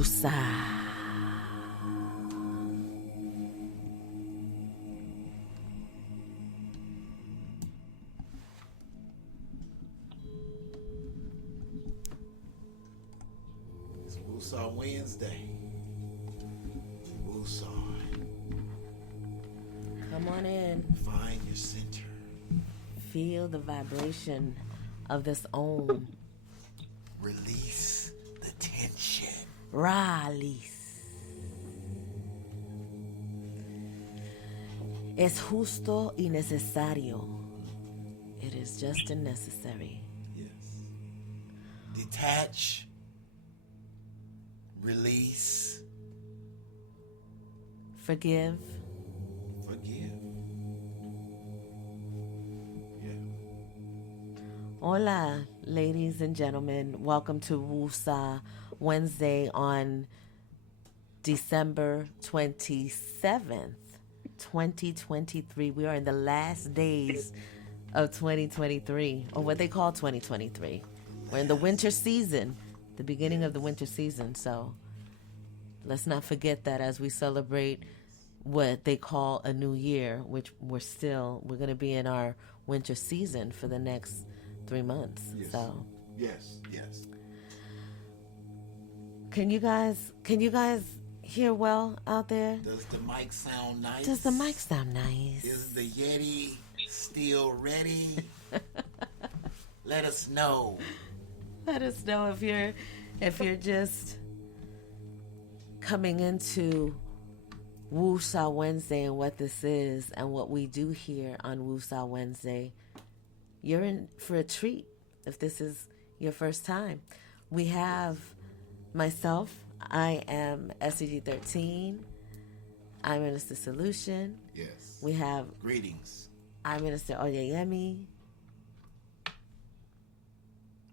Woosah. It's Woosah Wednesday. Woosah. Come on in. Find your center. Feel the vibration of this Om. Release the tension. Release. Es justo y necesario. It is just and necessary. Yes. Detach. Release. Forgive. Forgive. Yeah. Hola, ladies and gentlemen. Welcome to Woosah Wednesday on December 27th, 2023. We are in the last days of 2023, or what they call 2023. We're in the winter season, the beginning of the winter season. So let's not forget that as we celebrate what they call a new year, which we're going to be in our winter season for the next 3 months. Yes. So Yes. can you guys hear well out there? Does the mic sound nice? Does the mic sound nice? Is the Yeti still ready? Let us know. Let us know if you're just coming into Woosah Wednesday and what this is and what we do here on Woosah Wednesday. You're in for a treat if this is your first time. We have myself. I am SCG13. I'm Minister Solution. Yes. We have Greetings. I'm Minister Oyeyemi.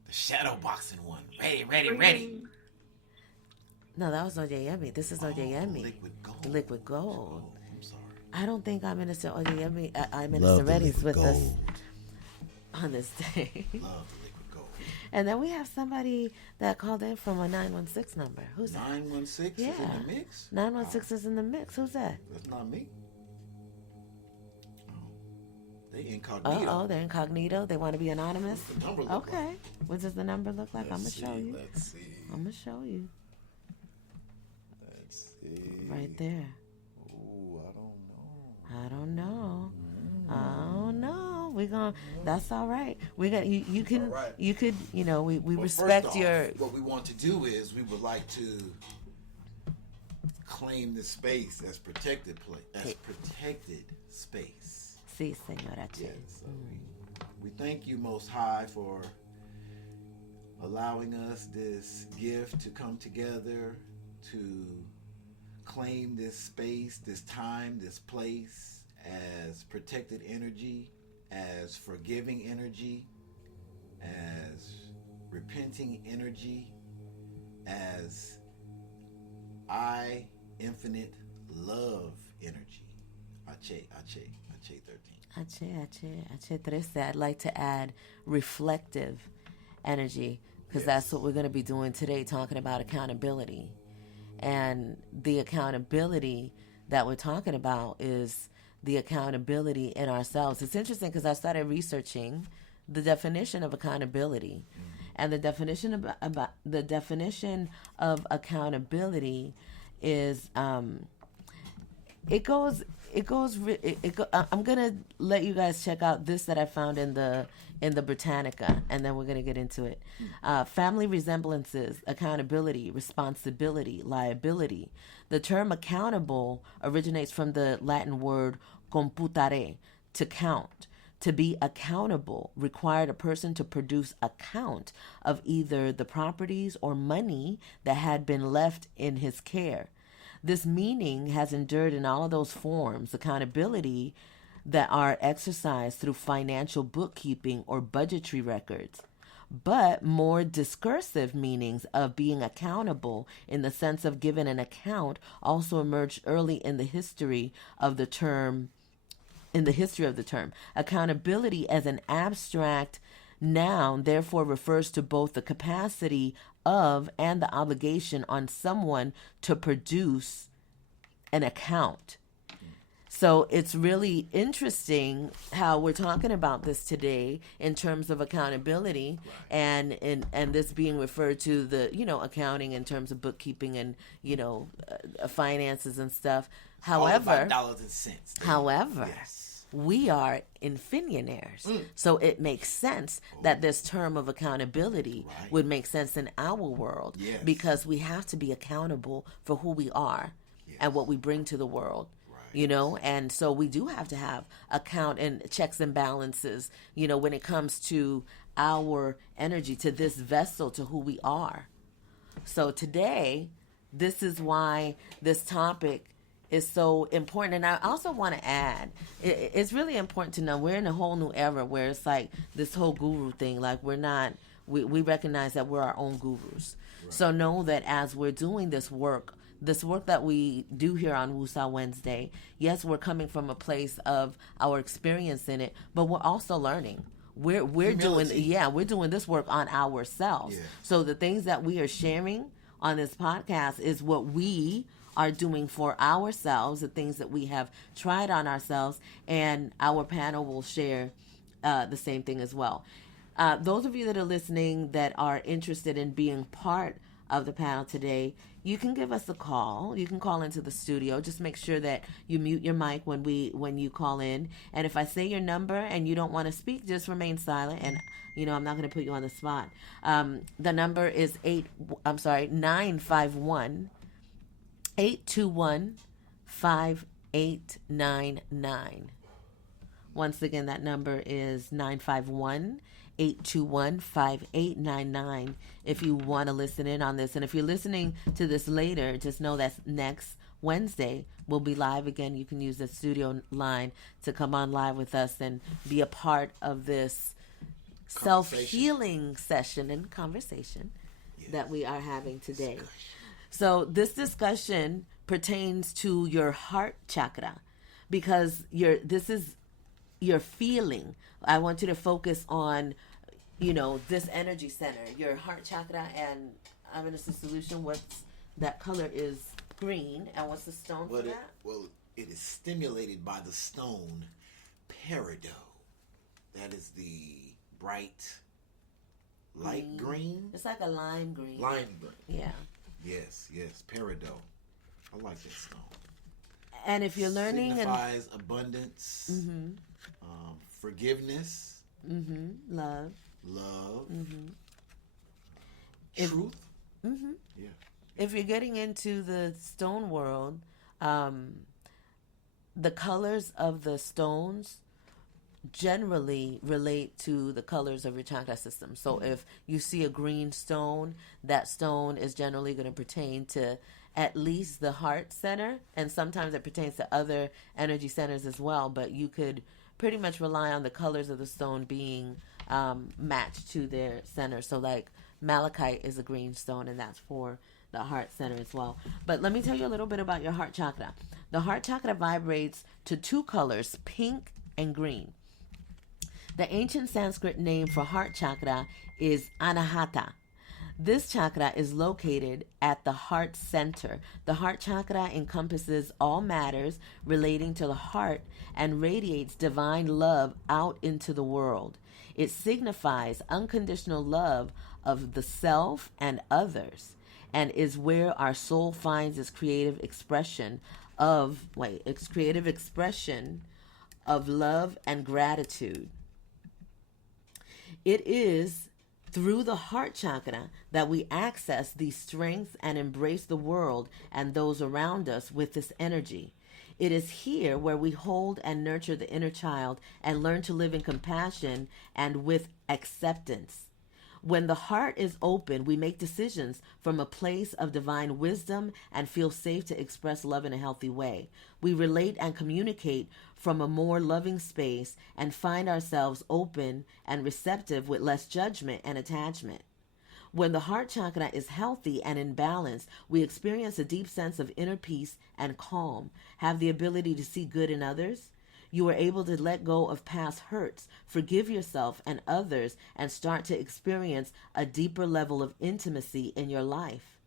The shadow boxing one. Ready. No, that was Oyeyemi. This is Oyeyemi. Liquid gold. Liquid gold. Oh, I'm sorry. I don't think I'm Minister Oyeyemi. I'm Minister Reddy's with us on this day. Love the liquid gold. And then we have somebody that called in from a 916 number. Who's that? 916 Yeah. is in the mix? 916 is in the mix. Who's that? That's not me. Oh. They incognito. Oh, they're incognito. They want to be anonymous. What's the number look Okay. like? What does the number look like? I'm going to show you. Let's see. I'm going to show you. Let's see. Right there. Oh, I don't know. I don't know. We're going to, that's all right. We got, you can, All right. you could, we Well, respect first off, your, what we want to do is we would like to claim the space as protected protected space. sí, señora. Yes. So we thank you, Most High, for allowing us this gift to come together to claim this space, this time, this place as protected energy, as forgiving energy, as repenting energy, as infinite love energy. Ache 13. Ache 13. I'd like to add reflective energy because that's what we're going to be doing today, talking about accountability. And the accountability that we're talking about is the accountability in ourselves. It's interesting because I started researching the definition of accountability, and the definition about the definition of accountability is I'm gonna let you guys check out this that I found in the Britannica, and then we're gonna get into it. Family resemblances, accountability, responsibility, liability. The term accountable originates from the Latin word computare, to count. To be accountable required a person to produce account of either the properties or money that had been left in his care. This meaning has endured in all of those forms, accountability that are exercised through financial bookkeeping or budgetary records. But more discursive meanings of being accountable in the sense of giving an account also emerged early in the history of the term. Accountability as an abstract Noun therefore refers to both the capacity of and the obligation on someone to produce an account. So it's really interesting how we're talking about this today in terms of accountability, and this being referred to the accounting in terms of bookkeeping and finances and stuff. All However, about dollars and cents. however, Yes. we are infinionaires, so it makes sense that this term of accountability Right. would make sense in our world, Yes. because we have to be accountable for who we are and what we bring to the world. And so we do have to have account and checks and balances, when it comes to our energy, to this vessel, to who we are. So today, this is why this topic is so important. And I also want to add, it's really important to know we're in a whole new era where it's like this whole guru thing. Like we recognize that we're our own gurus. Right. So know that as we're doing this work that we do here on Woosah Wednesday, yes, we're coming from a place of our experience in it, but we're also learning. We're doing this work on ourselves. Yeah. So the things that we are sharing on this podcast is what we are doing for ourselves, the things that we have tried on ourselves, and our panel will share the same thing as well. Those of you that are listening that are interested in being part of the panel today, you can give us a call. You can call into the studio. Just make sure that you mute your mic when you call in. And if I say your number and you don't want to speak, just remain silent. And I'm not going to put you on the spot. The number is 951 821 5899. Once again, that number is 951 821 5899 if you want to listen in on this. And if you're listening to this later, just know that next Wednesday we'll be live again. You can use the studio line to come on live with us and be a part of this self-healing session and conversation that we are having today. So this discussion pertains to your heart chakra, because this is your feeling. I want you to focus on, this energy center, your heart chakra. And I'm going to say solution. That color is green. And what's the stone for that? It is stimulated by the stone peridot. That is the bright light green. It's like a lime green. Lime green. Yeah. Yes, peridot. I like that stone. And if you're learning, signifies abundance, forgiveness, love, truth. Yeah. If you're getting into the stone world, the colors of the stones generally relate to the colors of your chakra system. So if you see a green stone, that stone is generally going to pertain to at least the heart center, and sometimes it pertains to other energy centers as well, but you could pretty much rely on the colors of the stone being matched to their center. So like malachite is a green stone, and that's for the heart center as well. But let me tell you a little bit about your heart chakra. The heart chakra vibrates to two colors, pink and green. The ancient Sanskrit name for heart chakra is Anahata. This chakra is located at the heart center. The heart chakra encompasses all matters relating to the heart and radiates divine love out into the world. It signifies unconditional love of the self and others, and is where our soul finds its creative expression of love and gratitude. It is through the heart chakra that we access these strengths and embrace the world and those around us with this energy. It is here where we hold and nurture the inner child and learn to live in compassion and with acceptance. When the heart is open, we make decisions from a place of divine wisdom and feel safe to express love in a healthy way. We relate and communicate from a more loving space and find ourselves open and receptive with less judgment and attachment. When the heart chakra is healthy and in balance, we experience a deep sense of inner peace and calm, have the ability to see good in others, You are able to let go of past hurts, forgive yourself and others, and start to experience a deeper level of intimacy in your life.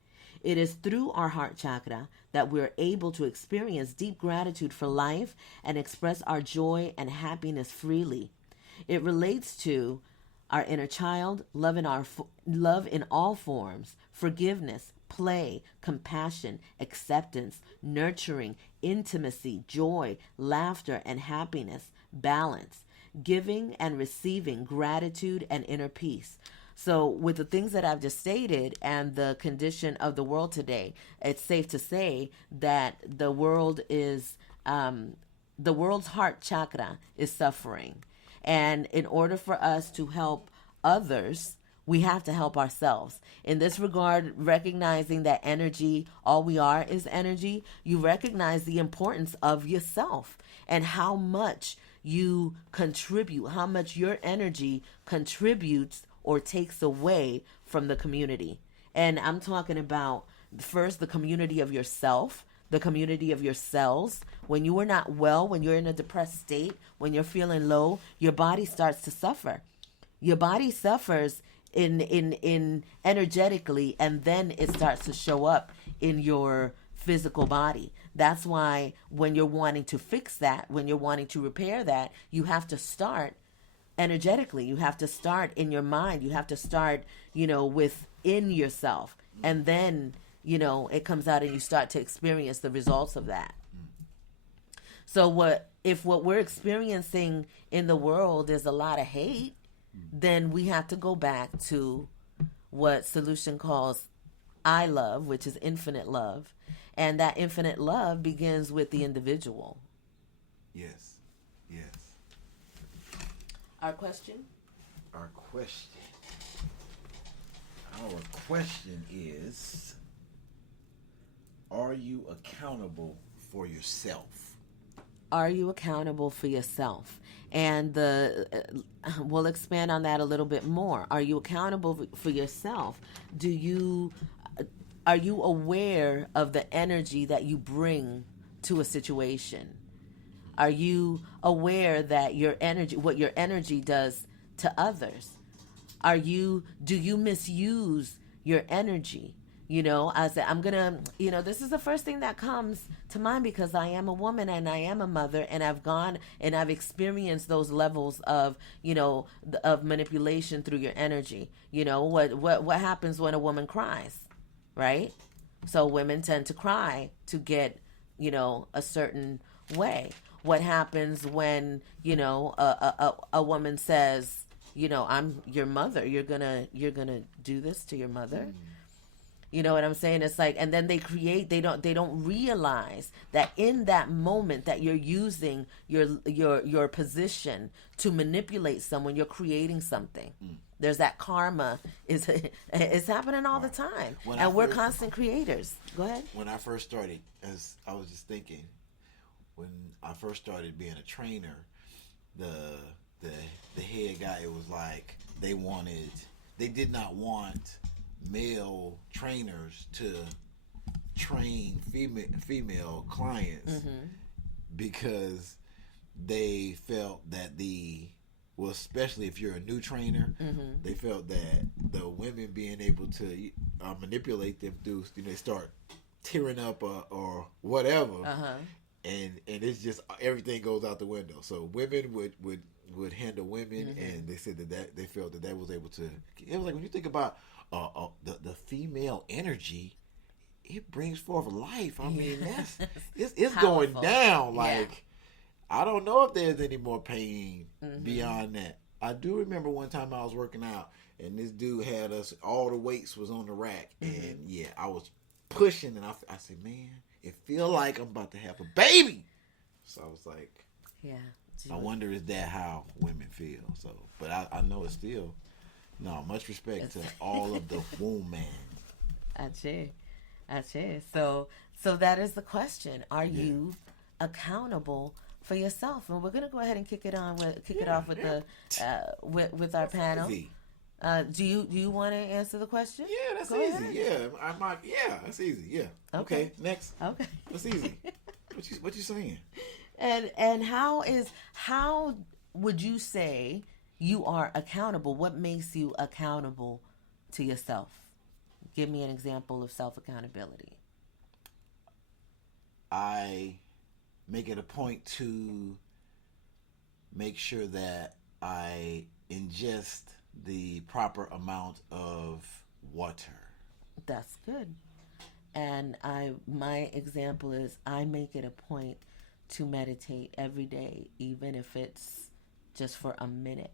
It is through our heart chakra that we're able to experience deep gratitude for life and express our joy and happiness freely. It relates to our inner child, love in all forms, forgiveness, play, compassion, acceptance, nurturing, intimacy, joy, laughter, and happiness, balance, giving and receiving, gratitude, and inner peace. So, with the things that I've just stated and the condition of the world today, it's safe to say that the world's heart chakra is suffering. And in order for us to help others, we have to help ourselves. In this regard, recognizing that energy, all we are is energy, you recognize the importance of yourself and how much you contribute, how much your energy contributes or takes away from the community. And I'm talking about first the community of yourself, the community of your cells. When you are not well, when you're in a depressed state, when you're feeling low, your body starts to suffer. Your body suffers in energetically, and then it starts to show up in your physical body. That's why when you're wanting to fix that, when you're wanting to repair that, you have to start energetically. You have to start in your mind. You have to start, within yourself. And then, it comes out and you start to experience the results of that. So what we're experiencing in the world is a lot of hate, then we have to go back to what Solution calls I love, which is infinite love. And that infinite love begins with the individual. Yes. Yes. Our question? Our question is, are you accountable for yourself? Are you accountable for yourself? And we'll expand on that a little bit more. Are you accountable for yourself? Are you aware of the energy that you bring to a situation? Are you aware that what your energy does to others? Do you misuse your energy? I said, this is the first thing that comes to mind because I am a woman and I am a mother, and I've gone and I've experienced those levels of, of manipulation through your energy. What happens when a woman cries, right? So women tend to cry to get, a certain way. What happens when, a woman says, I'm your mother. You're gonna do this to your mother. You know what I'm saying? It's like, and then they don't realize that in that moment that you're using your position to manipulate someone, you're creating something. There's that karma. It's happening all the time. And we're constant creators. Go ahead. When I first started, as I was just thinking, when I first started being a trainer, the head guy, it was like they did not want male trainers to train female clients because they felt that especially if you're a new trainer, they felt that the women being able to manipulate them through, they start tearing up or whatever, and it's just everything goes out the window. So women would handle women, and they said that they felt that was able to. It was like when you think about the female energy, it brings forth life. I mean, it's going down. Like, I don't know if there's any more pain beyond that. I do remember one time I was working out, and this dude had us, all the weights was on the rack, and I was pushing, and I said, man, it feel like I'm about to have a baby. So I was like, I wonder is that how women feel? So, but I know it's still. No, much respect to all of the women. Ache. So that is the question. Are you accountable for yourself? And we're gonna go ahead and kick it off with the with our panel. Easy. Do you want to answer the question? Yeah, that's go easy. Ahead. Yeah, that's easy. Yeah. Okay. Next. Okay. That's easy. What you saying? And how would you say you are accountable? What makes you accountable to yourself? Give me an example of self accountability. I make it a point to make sure that I ingest the proper amount of water. That's good. And my example is I make it a point to meditate every day, even if it's just for a minute.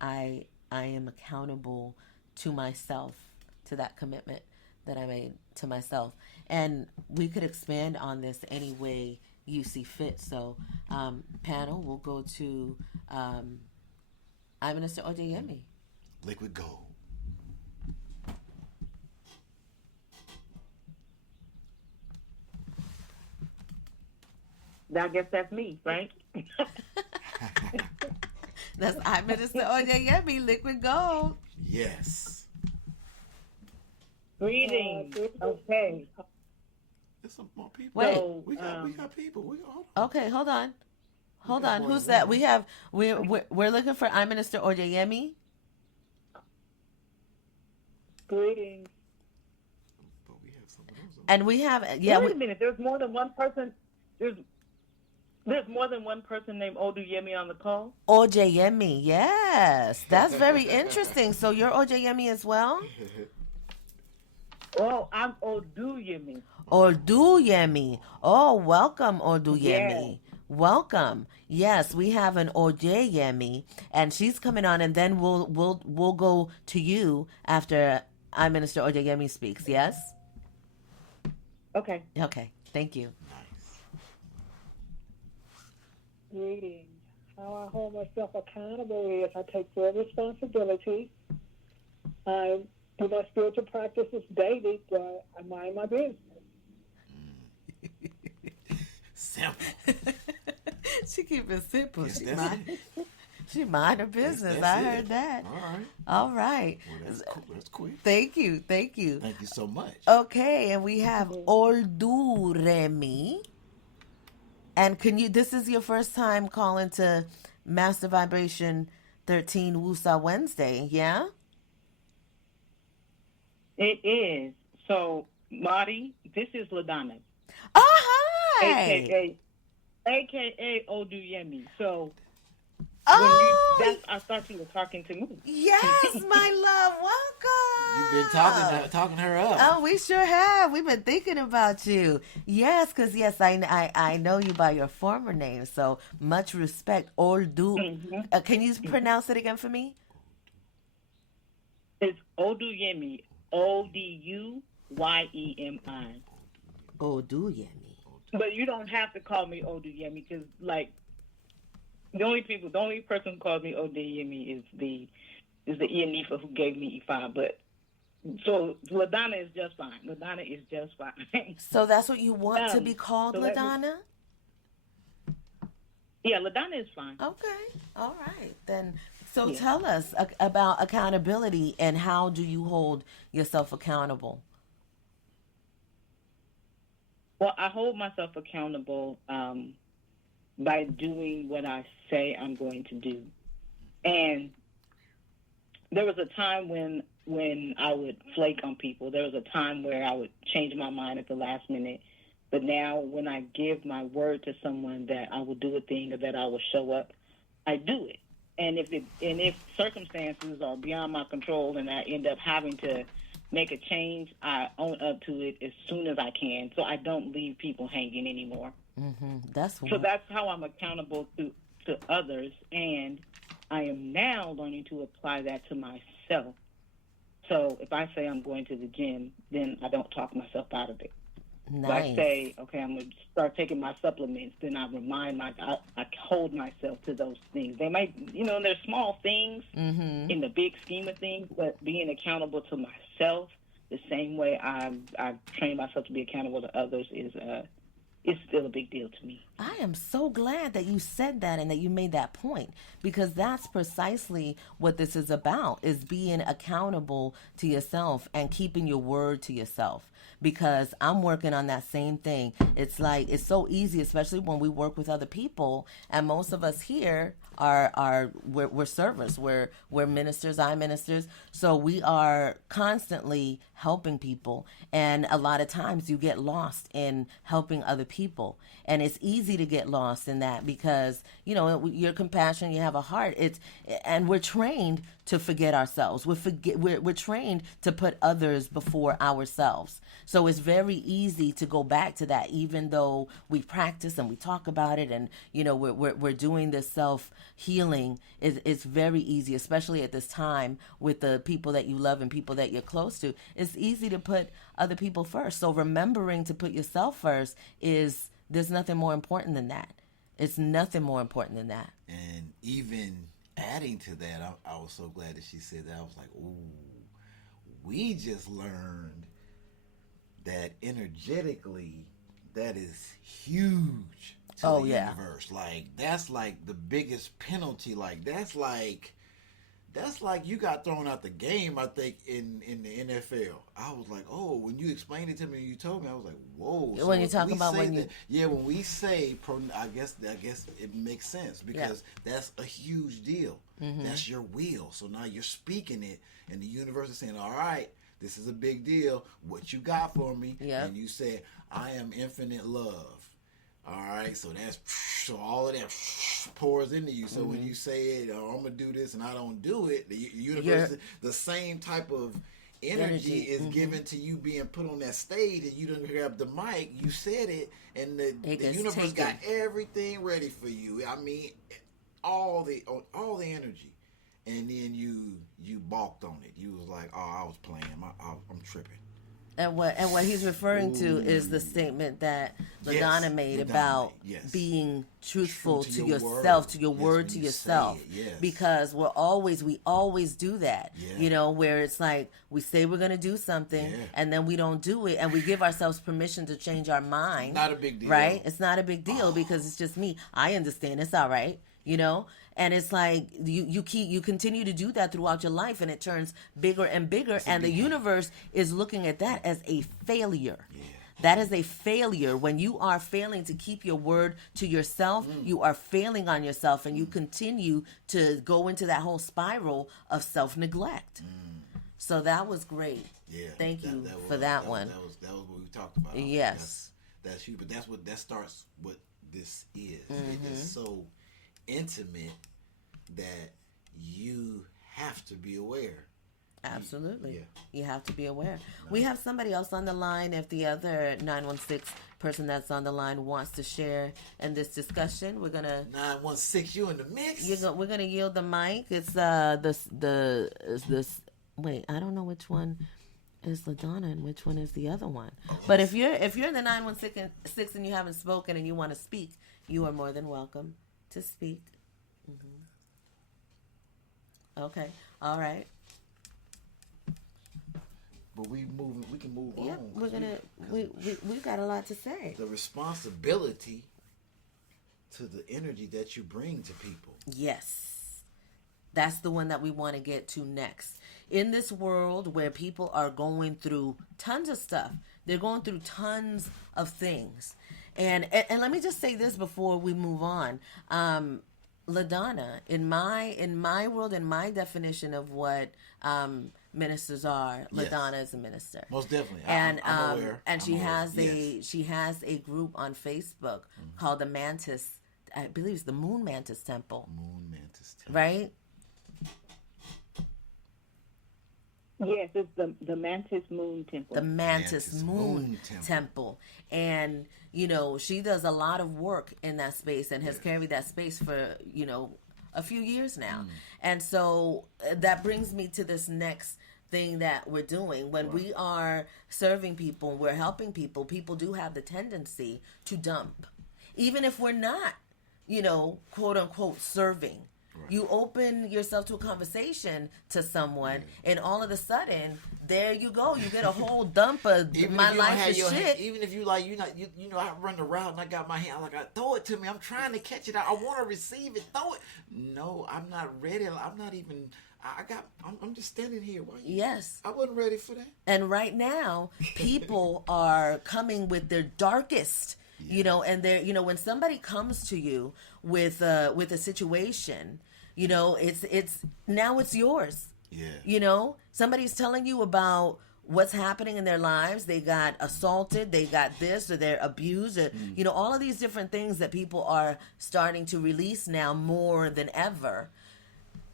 I am accountable to myself, to that commitment that I made to myself. And we could expand on this any way you see fit. So, panel, we'll go to Minister Odeyemi. Liquid gold. I guess that's me, right? That's Minister Odeyemi, Liquid Gold. Yes. Greetings. Okay. There's some more people. Wait. So, We got people. Hold on. Okay, hold on. Hold got on. more Who's than that? one. We're looking for Minister Odeyemi. Greetings. But we have someone else. And we have Wait a minute. There's more than one person. There's more than one person named Oduyemi on the call. Odeyemi. Yes, that's very interesting. So you're Odeyemi as well? Oh, I'm Oduyemi. Oduyemi. Oh, welcome, Oduyemi. Yes. Welcome. Yes, we have an Odeyemi, and she's coming on, and then we'll go to you after Minister Odeyemi speaks. Yes. Okay. Okay. Thank you. Greetings. How I hold myself accountable is I take full responsibility. I do my spiritual practices daily, but I mind my business. Simple. She keep it simple. Yes, She mind her business. That's I it. heard that. All right. All right. Well, that's cool. That's quick. Thank you. Thank you so much. Okay, and we have Olduremi. And this is your first time calling to Master Vibration 13 Woosah Wednesday, yeah? It is. So, Marty, this is LaDonna, Oh, hi! AKA Oduyemi. So, Oh, I thought you were talking to me. yes, my love. Welcome. You've been talking her up. Oh, we sure have. We've been thinking about you. Yes, because, yes, I know you by your former name, so much respect. Can you pronounce it again for me? It's Oduyemi. Oduyemi. Oduyemi. But you don't have to call me Oduyemi because, like, the only person who calls me Oduyemi is the Ianifa who gave me Ifa. But so LaDonna is just fine. LaDonna is just fine. So that's what you want to be called, so LaDonna? Yeah, LaDonna is fine. Okay. All right. Then, so Yeah. tell us about accountability and how do you hold yourself accountable? Well, I hold myself accountable by doing what I say I'm going to do. And there was a time when I would flake on people. There was a time where I would change my mind at the last minute. But now when I give my word to someone that I will do a thing or that I will show up, I do it. And if circumstances are beyond my control and I end up having to make a change, I own up to it as soon as I can. So I don't leave people hanging anymore. Mm-hmm. So that's how I'm accountable to others, and I am now learning to apply that to myself. So if I say I'm going to the gym, then I don't talk myself out of it. Nice. If I say, okay, I'm going to start taking my supplements, then I I hold myself to those things. They might, they're small things in the big scheme of things, but being accountable to myself the same way I've trained myself to be accountable to others is still a big deal to me. I am so glad that you said that and that you made that point, because that's precisely what this is about, is being accountable to yourself and keeping your word to yourself. because I'm working on that same thing. It's like, it's so easy, especially when we work with other people. And most of us here we're servers, we're ministers, I'm ministers. So we are constantly helping people. And a lot of times you get lost in helping other people. And it's easy to get lost in that because, you know, you're compassionate, you have a heart. And we're trained to forget ourselves. We're trained to put others before ourselves. So it's very easy to go back to that, even though we practice and we talk about it, and you know we're doing this self healing. It's very easy, especially at this time with the people that you love and people that you're close to. It's easy to put other people first. So remembering to put yourself first there's nothing more important than that. It's nothing more important than that. And even adding to that, I was so glad that she said that. I was like, ooh, we just learned that energetically, that is huge to the universe. Like, that's like the biggest penalty. Like, that's like you got thrown out the game, I think, in the NFL. I was like, oh, when you explained it to me and you told me, I was like, whoa. So when you talk about when when we say, I guess it makes sense because that's a huge deal. Mm-hmm. That's your will. So now you're speaking it, and the universe is saying, all right, this is a big deal. What you got for me? Yep. And you said, I am infinite love. All right, so all of that pours into you. So when you say it, oh, I'm gonna do this, and I don't do it, the universe, the same type of energy is given to you being put on that stage, and you didn't grab the mic. You said it, and the universe got everything ready for you. I mean, all the energy. And then you balked on it. You was like, "Oh, I was playing. I'm tripping." And what he's referring to is the statement that LaDonna made about being truthful to yourself, to your word, to yourself. Because we always do that. Yeah. You know, where it's like we say we're going to do something and then we don't do it, and we give ourselves permission to change our mind. Not a big deal, right? It's not a big deal because it's just me. I understand. It's all right. You know. And it's like you continue to do that throughout your life, and it turns bigger and bigger. And the universe is looking at that as a failure. Yeah. That is a failure. When you are failing to keep your word to yourself, you are failing on yourself, and you continue to go into that whole spiral of self-neglect. So that was great. Yeah, Thank you for that one. That was what we talked about. Yes, that's huge. But that starts what this is. It is so intimate that you have to be aware. Absolutely. You have to be aware. No. We have somebody else on the line. If the other 916 person that's on the line wants to share in this discussion, we're gonna 916, you in the mix. We're gonna yield the mic. It's this. Wait, I don't know which one is LaDonna and which one is the other one. But if you're in the 916 and you haven't spoken and you want to speak, you are more than welcome to speak. Okay. All right. But we can move on. We're gonna. We've got a lot to say. The responsibility to the energy that you bring to people. Yes, that's the one that we want to get to next. In this world where people are going through tons of stuff, they're going through tons of things, and let me just say this before we move on. LaDonna, in my world, in my definition of what ministers are, LaDonna is a minister. Most definitely. And I'm aware. And she has a group on Facebook called the Mantis, I believe it's the Moon Mantis Temple. Moon Mantis Temple. Right? Yes, it's the Mantis Moon Temple. The Mantis Moon Temple. And, you know, she does a lot of work in that space and has carried that space for, you know, a few years now. And so that brings me to this next thing that we're doing. When we are serving people, we're helping people, people do have the tendency to dump. Even if we're not, you know, quote unquote, serving. Right. You open yourself to a conversation to someone, and all of a sudden there you go. You get a whole dump of Even my if you don't life have is your shit. hand, even if you like, you know, I run the route and I got my hand, like, throw it to me. I'm trying to catch it. I want to receive it. Throw it. No, I'm not ready. I'm not even. I'm just standing here. Why you, Yes. I wasn't ready for that. And right now, people are coming with their darkest, you know, and they're, you know, when somebody comes to you with a situation, you know, it's now it's yours. Yeah. You know, somebody's telling you about what's happening in their lives. They got assaulted, they got this, or they're abused, or, you know, all of these different things that people are starting to release now more than ever.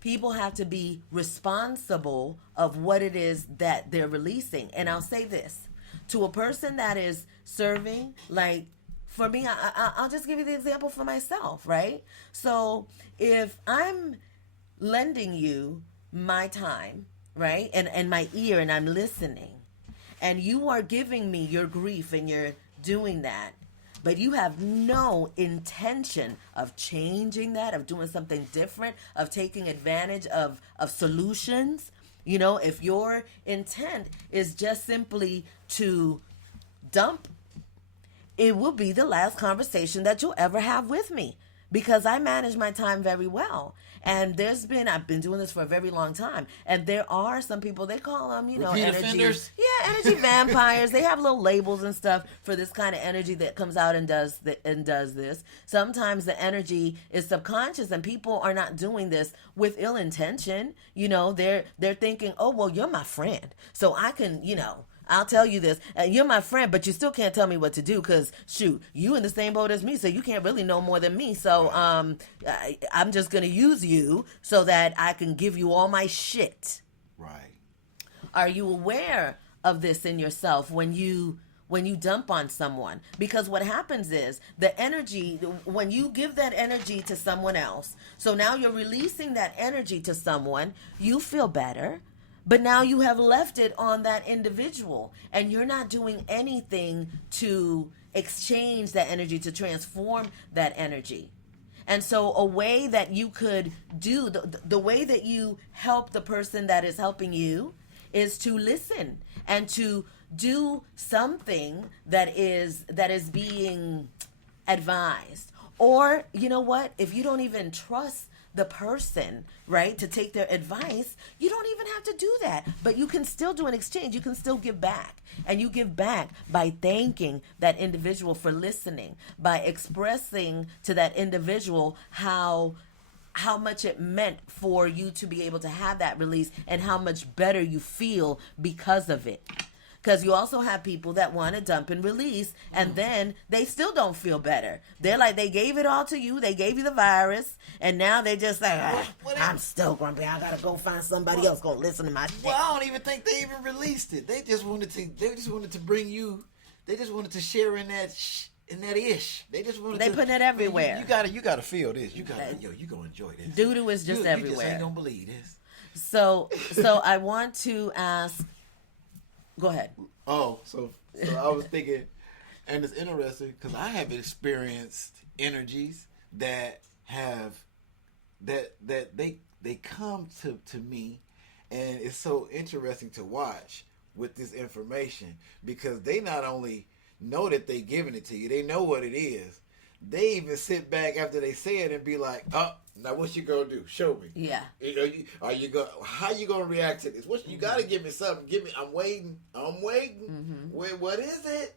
People have to be responsible of what it is that they're releasing. And I'll say this to a person that is serving, like for me, I'll just give you the example for myself, right? So if I'm lending you my time, right, and my ear, and I'm listening, and you are giving me your grief and you're doing that, but you have no intention of changing that, of doing something different, of taking advantage of solutions. You know, if your intent is just simply to dump, it will be the last conversation that you'll ever have with me, because I manage my time very well. And I've been doing this for a very long time. And there are some people, they call them, you know, Repeat energy. offenders? Yeah, energy vampires. They have little labels and stuff for this kind of energy that comes out and does this. Sometimes the energy is subconscious, and people are not doing this with ill intention. You know, they're thinking, oh, well, you're my friend, so I can, you know, I'll tell you this. You're my friend, but you still can't tell me what to do, because, shoot, you in the same boat as me, so you can't really know more than me. So I'm just going to use you so that I can give you all my shit. Right. Are you aware of this in yourself when you dump on someone? Because what happens is the energy, when you give that energy to someone else, so now you're releasing that energy to someone, you feel better. But now you have left it on that individual, and you're not doing anything to exchange that energy, to transform that energy. And so a way that you could do, the way that you help the person that is helping you, is to listen and to do something that is being advised. Or, you know what, if you don't even trust the person, right, to take their advice, you don't even have to do that. But you can still do an exchange. You can still give back. And you give back by thanking that individual for listening, by expressing to that individual how much it meant for you to be able to have that release, and how much better you feel because of it. Because you also have people that want to dump and release, and then they still don't feel better. They're like, they gave it all to you. They gave you the virus, and now they just like, I'm still grumpy. I got to go find somebody else going to listen to my shit. Well, I don't even think they even released it. They just wanted to bring you. They just wanted to share in that ish. They just wanted. They put it everywhere. You gotta feel this. You gonna enjoy this. Doo-doo is just everywhere. You just ain't gonna believe this. So I want to ask. Go ahead. Oh, so I was thinking, and it's interesting because I have experienced energies that they come to me, and it's so interesting to watch with this information, because they not only know that they giving it to you, they know what it is. They even sit back after they say it and be like, "Oh, now what you gonna do? Show me." Yeah. Are you gonna? How you gonna react to this? You gotta give me something. Give me. I'm waiting. Mm-hmm. What is it?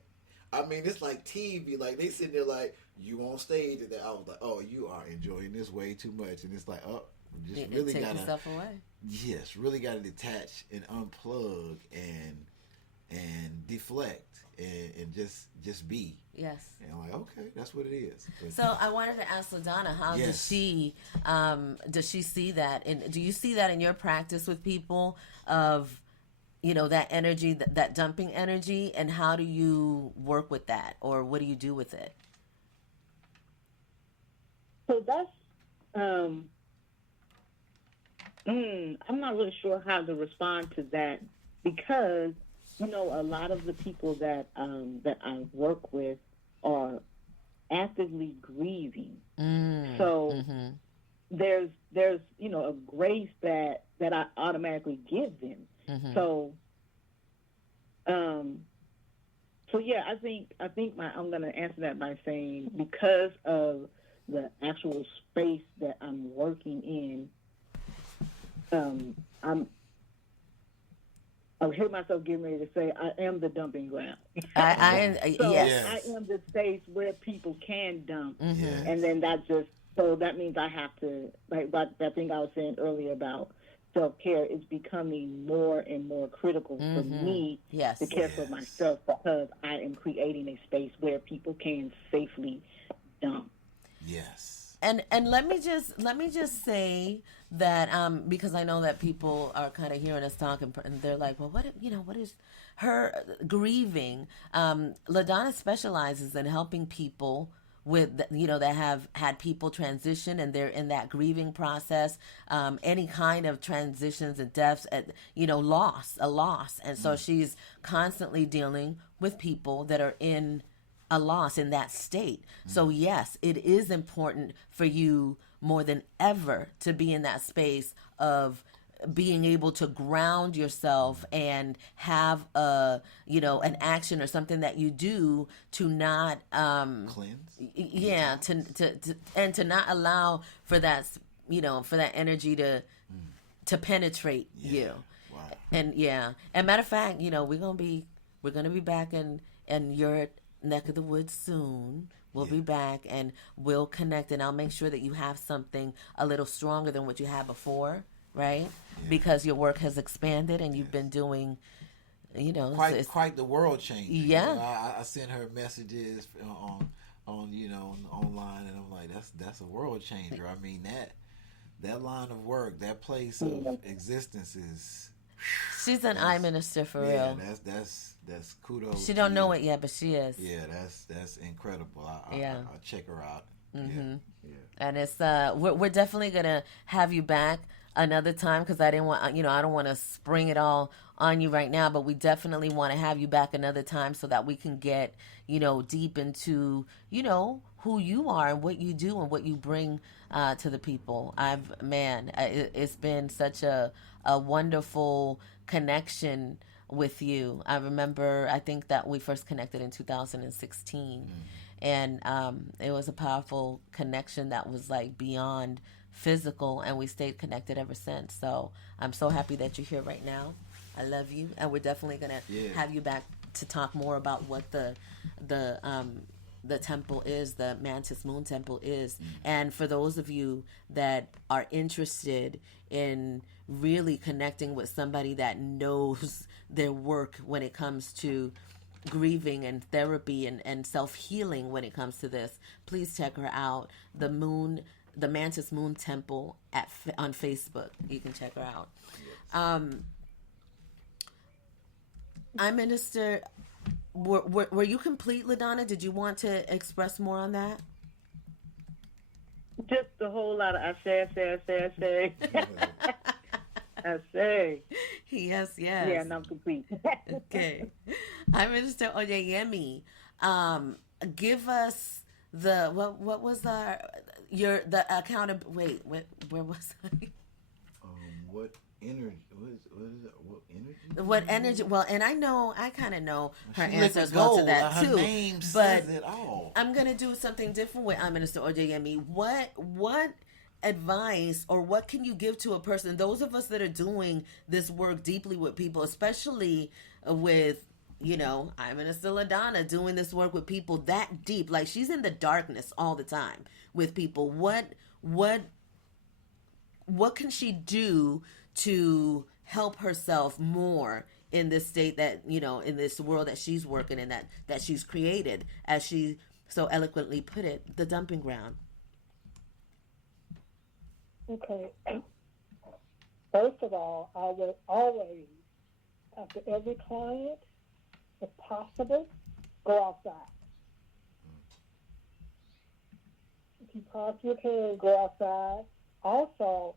I mean, it's like TV. Like they sitting there like, you on stage, and I was like, "Oh, you are enjoying this way too much," and it's like, "Oh, just really take gotta yourself away." Yes, really gotta detach and unplug and deflect and just be. Yes. And I'm like, okay, that's what it is. But, so I wanted to ask LaDonna, how does she see that? And do you see that in your practice with people of, you know, that energy, that dumping energy, and how do you work with that, or what do you do with it? So that's, I'm not really sure how to respond to that, because, you know, a lot of the people that I work with are actively grieving. So there's you know, a grace that I automatically give them. So So yeah, I think I'm going to answer that by saying because of the actual space that I'm working in, I'm I hear myself getting ready to say I am the dumping ground. So Yes. I Yes. am the space where people can dump, Mm-hmm. and Yes. then that means I have to like that thing I was saying earlier about self care is becoming more and more critical for Mm-hmm. me to Yes. care for Yes. myself because I am creating a space where people can safely dump. Yes. And let me just say that because I know that people are kind of hearing us talk and they're like, well, what is her grieving? LaDonna specializes in helping people with that have had people transition and they're in that grieving process, any kind of transitions and deaths, loss, a loss, and so she's constantly dealing with people that are in a loss in that state. So yes, it is important for you more than ever to be in that space of being able to ground yourself and have an action or something that you do to not Cleanse. yeah, to, Detox. and to not allow for that, for that energy to penetrate Yeah. you. Wow. And yeah, and matter of fact, we're gonna be back in your neck of the woods soon. We'll Yeah. be back and we'll connect, and I'll make sure that you have something a little stronger than what you had before, right? Yeah. Because your work has expanded and you've Yes. been doing, Quite quite the world changer. Yeah. I sent her messages on online, and I'm like, that's a world changer. I mean that line of work, that place of existence is she's an eye minister for yeah. real. That's kudos. She to don't know you. it yet, but she is. Yeah, that's incredible. Yeah. I'll check her out. Mm-hmm. Yeah. And it's we're definitely gonna have you back another time because I didn't want I don't want to spring it all on you right now, but we definitely want to have you back another time so that we can get deep into who you are and what you do and what you bring to the people. It's been such a wonderful connection with you. I think that we first connected in 2016, and it was a powerful connection that was like beyond physical, and we stayed connected ever since. So I'm so happy that you're here right now. I love you, and we're definitely gonna Yeah. have you back to talk more about what the temple is, the Mantis Moon Temple is. And for those of you that are interested in really connecting with somebody that knows their work when it comes to grieving and therapy and self-healing when it comes to this, please check her out. The Mantis Moon Temple on Facebook. You can check her out. I Minister, were you complete, LaDonna? Did you want to express more on that? Just a whole lot of I say. I say. Yes, Yeah, yes. and I'm complete. Okay. I Minister Oyeyemi. Give us what was the account of where was I? What energy? What is it? What energy? What energy? Well, and I kind of know her She answer liquid as well to gold. that Her too. name But says it all. I'm gonna do something different with Minister Oyeyemi. What advice or what can you give to a person? Those of us that are doing this work deeply with people, especially with I'm Minister LaDonna doing this work with people that deep. Like she's in the darkness all the time with people. What can she do to help herself more in this state that in this world that she's working in, that she's created, as she so eloquently put it, the dumping ground? Okay. First of all, I would always, after every client, if possible, go outside. If you possibly can, go outside. Also,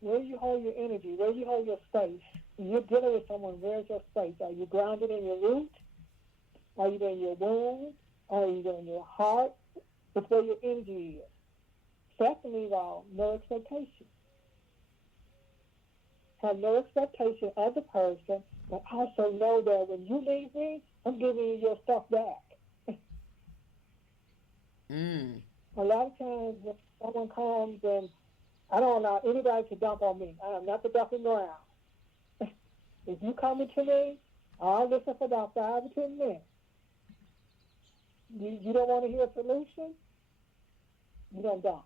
where you hold your energy, where you hold your space. When you're dealing with someone, where's your space? Are you grounded in your root? Are you in your womb? Are you in your heart? It's where your energy is. Secondly, though, no expectation. have no expectation of the person, but also know that when you leave me, I'm giving you your stuff back. Mm. A lot of times when someone comes and I don't allow anybody to dump on me. I am not the dumping ground. If you coming to me, I'll listen for about 5 or 10 minutes. You don't want to hear a solution, you don't dump.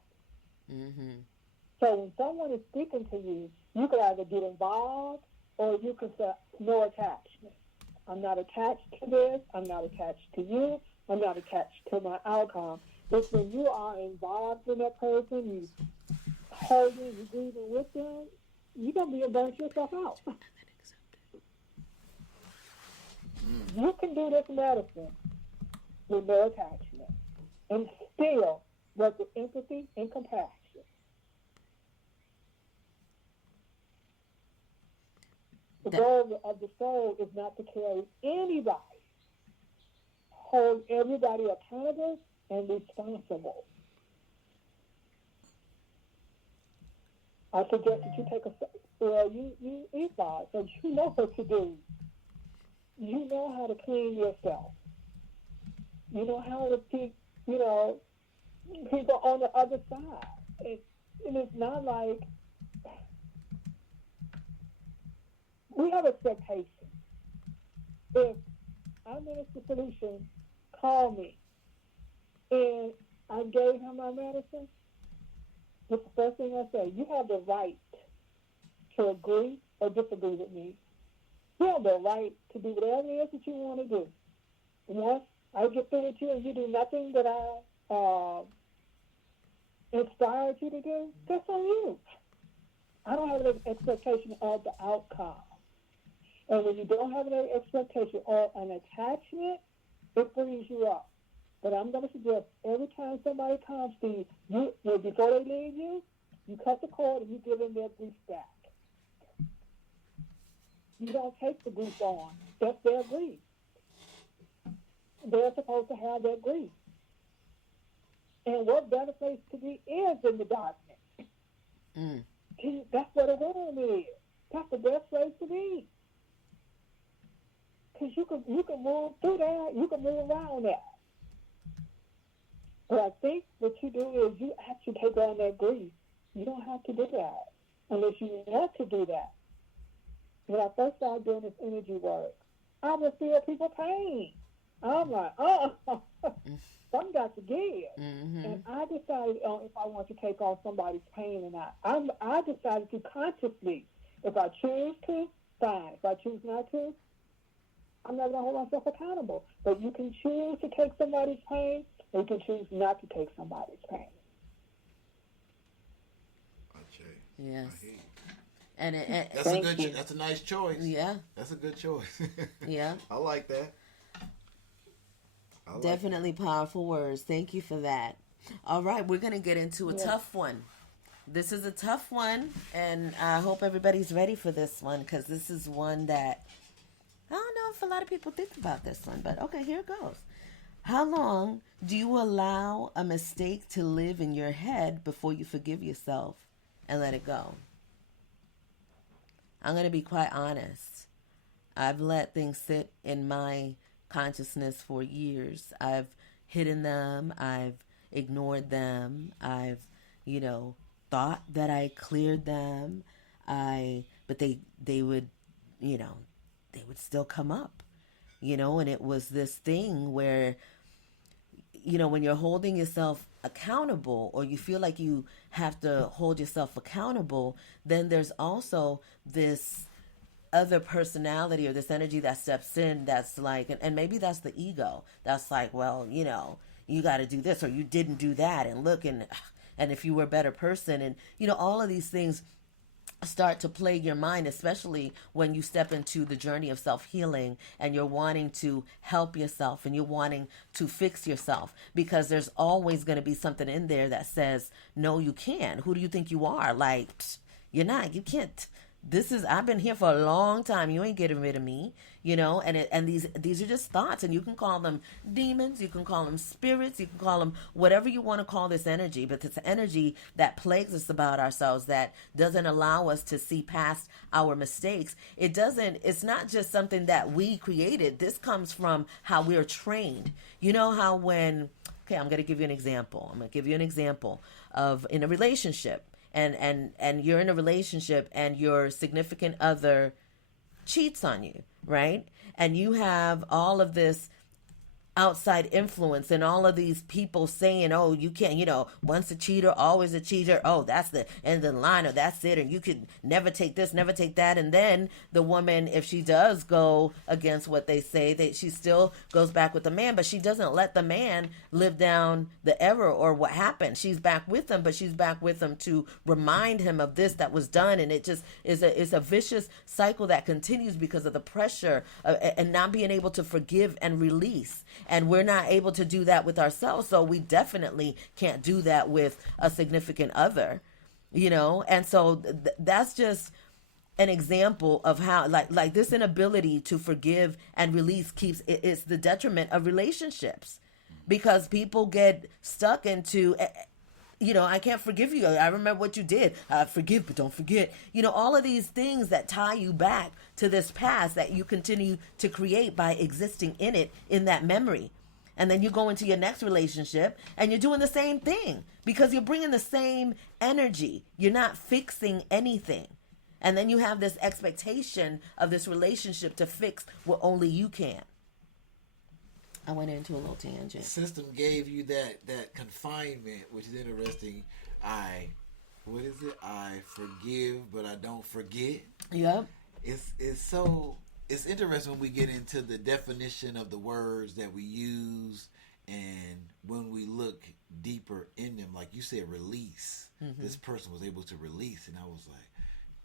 Mm-hmm. So when someone is speaking to you, you can either get involved or you can say, no attachment. I'm not attached to this. I'm not attached to you. I'm not attached to my outcome. It's when you are involved in that person, you holding, you grieving with them, you're going to be burnt yourself out. You can do this medicine with no attachment and still work with empathy and compassion. The goal of the soul is not to carry anybody. Hold everybody accountable and responsible. I suggest that you take you evolve, so you know what to do. You know how to clean yourself. You know how to keep, people on the other side. It's not like we have expectations. If our minister solution called me and I gave him my medicine, what's the first thing I say? You have the right to agree or disagree with me. You have the right to do whatever it is that you want to do. Once I get through with you and you do nothing that I inspired you to do, that's on you. I don't have an expectation of the outcome. And when you don't have an expectation or an attachment, it frees you up. But I'm going to suggest every time somebody comes to you, before they leave you, you cut the cord and you give them their grief back. You don't take the grief on. That's their grief. They're supposed to have that grief. And what better place to be is in the darkness. Mm. That's what a room is. That's the best place to be. Because you can move through that. You can move around that. But I think what you do is you actually take on that grief. You don't have to do that unless you want to do that. When I first started doing this energy work, I would feel people pain. I'm like, some got to give. Mm-hmm. And I decided if I want to take on somebody's pain or not. I decided to consciously, if I choose to, fine. If I choose not to, I'm not going to hold myself accountable. But you can choose to take somebody's pain, or you can choose not to take somebody's pain. Okay. Yes. I hear you. And that's a nice choice. Yeah. That's a good choice. Yeah. I like that. Definitely powerful words. Thank you for that. All right, we're going to get into a tough one. This is a tough one, and I hope everybody's ready for this one, because this is one that I don't know if a lot of people think about this one, but okay, here it goes. How long do you allow a mistake to live in your head before you forgive yourself and let it go? I'm going to be quite honest. I've let things sit in my consciousness for years. I've hidden them. I've ignored them. I've, thought that I cleared them. But they would, they would still come up, and it was this thing where, when you're holding yourself accountable, or you feel like you have to hold yourself accountable, then there's also this other personality or this energy that steps in that's like, and maybe that's the ego that's like, well, you got to do this, or you didn't do that, and look, and if you were a better person, and all of these things start to plague your mind, especially when you step into the journey of self-healing and you're wanting to help yourself and you're wanting to fix yourself, because there's always going to be something in there that says, no, you can't. Who do you think you are? Like, you're not. You can't I've been here for a long time. You ain't getting rid of me, and these are just thoughts, and you can call them demons, you can call them spirits, you can call them whatever you want to call this energy, but it's energy that plagues us about ourselves, that doesn't allow us to see past our mistakes. It's not just something that we created. This comes from how we're trained. You know how okay, I'm going to give you an example. I'm going to give you an example of in a relationship. And you're in a relationship and your significant other cheats on you, right? And you have all of this outside influence and all of these people saying, oh, you can't, once a cheater, always a cheater. Oh, that's the end of the line, or that's it, or you could never take this, never take that. And then the woman, if she does go against what they say, she still goes back with the man, but she doesn't let the man live down the error or what happened. She's back with him, but she's back with him to remind him of this that was done. And it just is a vicious cycle that continues because of the pressure and not being able to forgive and release. And we're not able to do that with ourselves. So we definitely can't do that with a significant other, And so that's just an example of how like this inability to forgive and release it's the detriment of relationships, because people get stuck into, I can't forgive you. I remember what you did. Forgive, but don't forget. All of these things that tie you back to this past that you continue to create by existing in it, in that memory. And then you go into your next relationship and you're doing the same thing because you're bringing the same energy. You're not fixing anything. And then you have this expectation of this relationship to fix what only you can. I went into a little tangent. The system gave you that confinement, which is interesting. I forgive, but I don't forget. Yep. It's interesting when we get into the definition of the words that we use, and when we look deeper in them, like you said, release. Mm-hmm. This person was able to release, and I was like,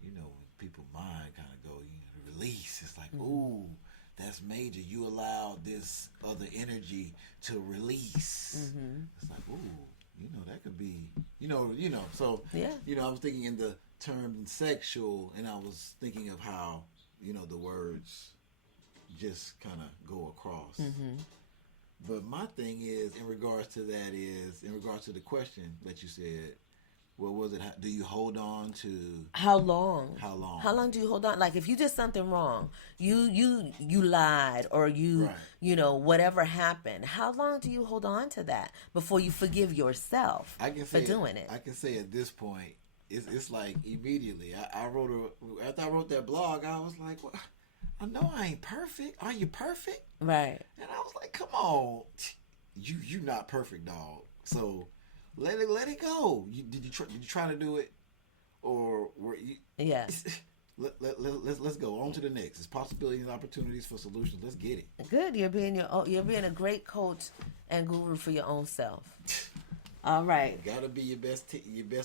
when people's mind kind of go, release. It's like, ooh. That's major. You allow this other energy to release. Mm-hmm. It's like, ooh, that could be, So, yeah. I was thinking in the term sexual, and I was thinking of how, the words just kind of go across. Mm-hmm. But my thing is, in regards to the question that you said, what was it? Do you hold on to how long? How long? How long do you hold on? Like if you did something wrong, you lied, or whatever happened. How long do you hold on to that before you forgive yourself for doing it? I can say at this point, it's like immediately. After I wrote that blog, I was like, well, I know I ain't perfect. Are you perfect? Right. And I was like, come on, you not perfect, dog. So. Let it go. Did you try to do it, or were you? Yes. Let's go on to the next. There's possibilities and opportunities for solutions. Let's get it. Good. You're being a great coach and guru for your own self. All right. You gotta be your best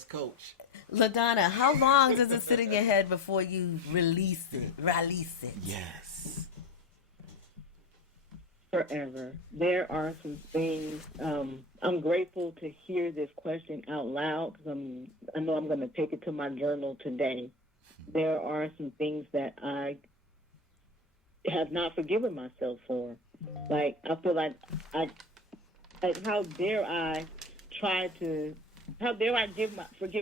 coach. LaDonna, how long does it sit in your head before you release it? Yes. Forever. There are some things. I'm grateful to hear this question out loud because I know I'm going to take it to my journal today. There are some things that I have not forgiven myself for. Like I feel like how dare I forgive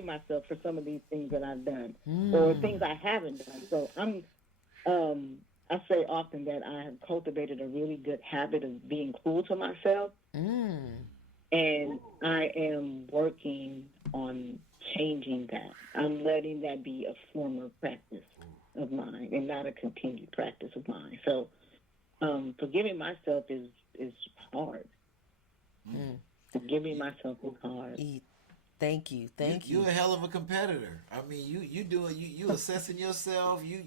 myself for some of these things that I've done or things I haven't done. So I say often that I have cultivated a really good habit of being cool to myself. And I am working on changing that. I'm letting that be a former practice of mine and not a continued practice of mine. So forgiving myself is hard. Forgiving myself is hard. Thank you. You're a hell of a competitor. I mean, you assessing yourself. You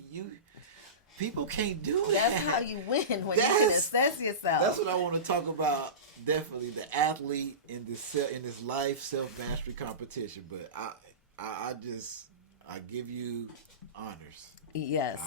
people can't do it. That's how you win when you can assess yourself. That's what I want to talk about. Definitely the athlete in this life self-mastery competition. But I give you honors. Yes.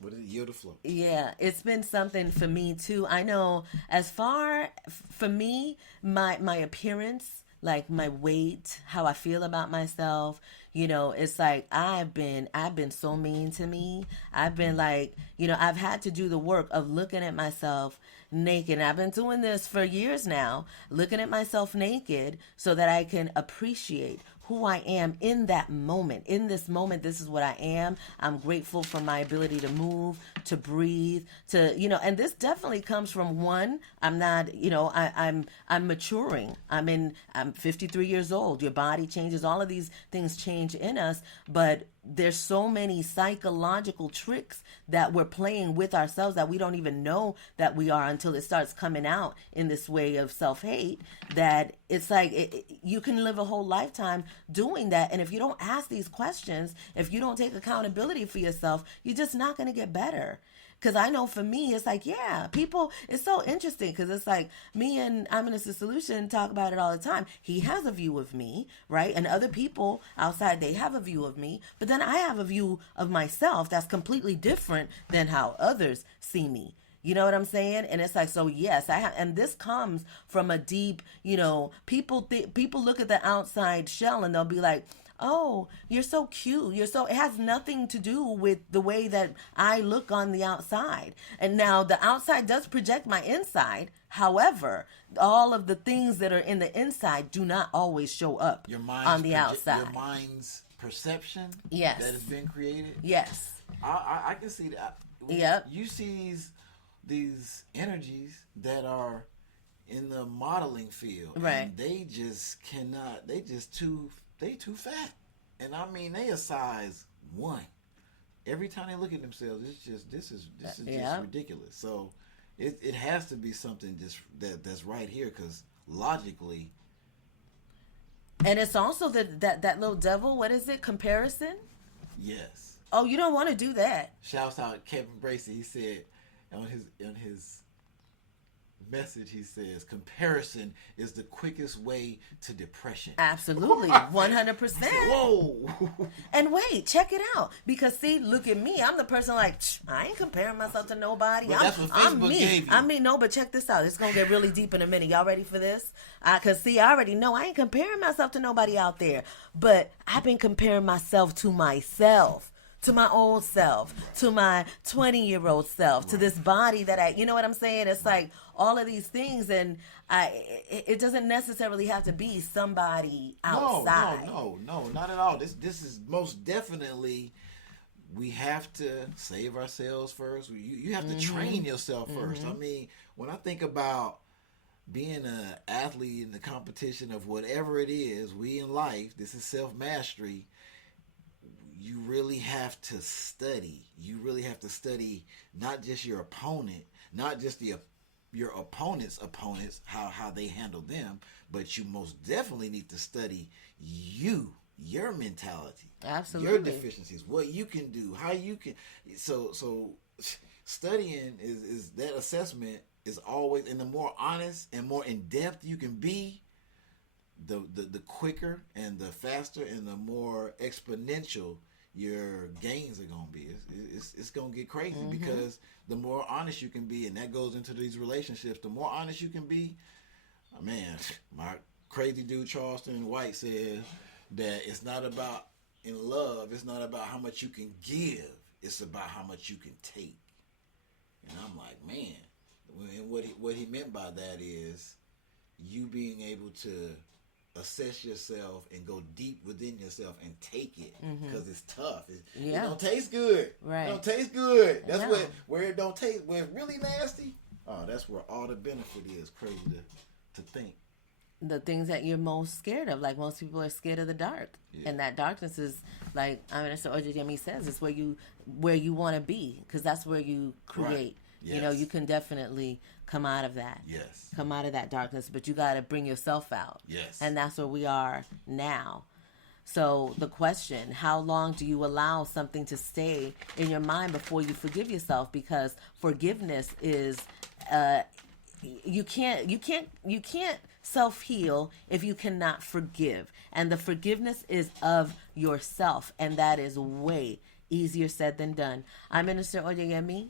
What is it? Yield the flow. Yeah, it's been something for me too. I know as far for me, my appearance like my weight, how I feel about myself. You know, it's like I've been so mean to me. I've been like, I've had to do the work of looking at myself naked. And I've been doing this for years now, looking at myself naked so that I can appreciate who I am in that moment. In this moment, this is what I am. I'm grateful for my ability to move, to breathe, and this definitely comes from one. I'm not, I'm maturing. I'm 53 years old. Your body changes. All of these things change in us, but there's so many psychological tricks that we're playing with ourselves that we don't even know that we are until it starts coming out in this way of self-hate, that it's like you can live a whole lifetime doing that. And if you don't ask these questions, if you don't take accountability for yourself, you're just not going to get better. Because I know for me, it's like, yeah, people, it's so interesting because it's like me and I'm in a solution talk about it all the time. He has a view of me, right? And other people outside, they have a view of me. But then I have a view of myself that's completely different than how others see me. You know what I'm saying? And it's like, so yes, and this comes from a deep, people look at the outside shell and they'll be like, oh, you're so cute. It has nothing to do with the way that I look on the outside. And now the outside does project my inside. However, all of the things that are in the inside do not always show up on the outside. Your mind's perception yes. that has been created. Yes. I can see that. Yep. You see these energies that are in the modeling field. Right. And they just cannot, they too fat. And I mean, they a size 1. Every time they look at themselves, it's just, this is just ridiculous. So it has to be something just that's right here, because logically. And it's also that little devil, what is it? Comparison? Yes. Oh, you don't want to do that. Shouts out Kevin Bracey. He said on his message, he says, comparison is the quickest way to depression. Absolutely. 100%. Whoa. And wait, check it out. Because see, look at me. I'm the person like, I ain't comparing myself to nobody. But that's what Facebook gave you. No, but check this out. It's going to get really deep in a minute. Y'all ready for this? Because see, I already know I ain't comparing myself to nobody out there. But I've been comparing myself to myself. To my old self, to my 20-year-old self, to this body that you know what I'm saying? It's like all of these things, and it doesn't necessarily have to be somebody outside. No, not at all. This is most definitely, we have to save ourselves first. You have to train yourself first. I mean, when I think about being an athlete in the competition of whatever it is, we in life, this is self-mastery. You really have to study. You really have to study not just your opponent, not just your opponent's opponents, how they handle them, but you most definitely need to study your mentality, absolutely, your deficiencies, what you can do, how you can. So studying is that assessment is always, and the more honest and more in depth you can be, the quicker and the faster and the more exponential your gains are going to be. It's going to get crazy because the more honest you can be, and that goes into these relationships, the more honest you can be, man, my crazy dude Charleston White says that it's not about, in love, it's not about how much you can give, it's about how much you can take. And I'm like, man, and what he meant by that is you being able to assess yourself and go deep within yourself and take it, because it's tough. It don't taste good. Right. It don't taste good. That's where it don't taste. Where it's really nasty. Oh, that's where all the benefit is. Crazy to think. The things that you're most scared of, like most people are scared of the dark, and that darkness is like, that's what Ojayemi says. It's where you want to be, because that's where you create. Right. Yes. You can definitely come out of that. Yes. Come out of that darkness, but you got to bring yourself out. Yes. And that's where we are now. So the question, how long do you allow something to stay in your mind before you forgive yourself? Because forgiveness is, you can't self-heal if you cannot forgive. And the forgiveness is of yourself, and that is way easier said than done. I'm Minister Oyeyemi.